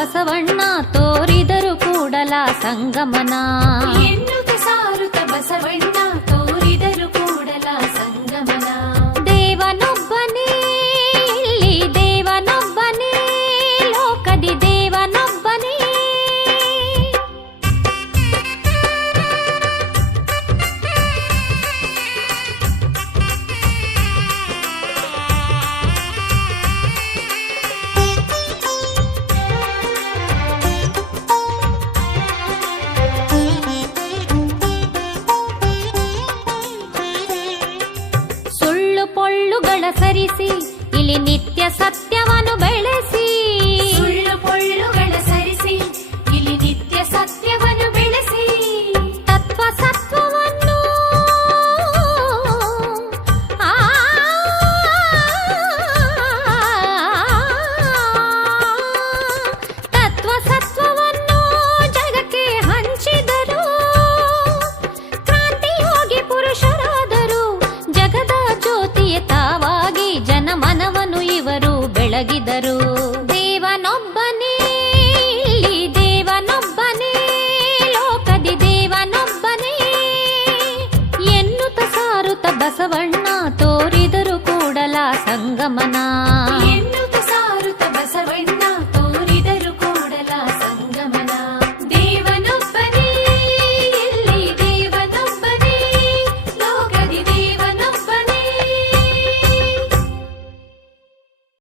ಬಸವಣ್ಣ ತೋರಿದರು ಕೂಡಲ ಸಂಗಮನ ಸರಿಸಿ ಇಲ್ಲಿ ನಿತ್ಯ ಸತ್ಯವನ್ನು ಬೆಳೆಸಿ. ತೊಡಗಿದರು ದೇವನೊಬ್ಬನೇ ದೇವನೊಬ್ಬನೇ ಲೋಕದಿ ದೇವನೊಬ್ಬನೇ ಎನ್ನುತ್ತ ಸಾರುತ್ತ ಬಸವಣ್ಣ ತೋರಿದರು ಕೂಡಲ ಸಂಗಮನ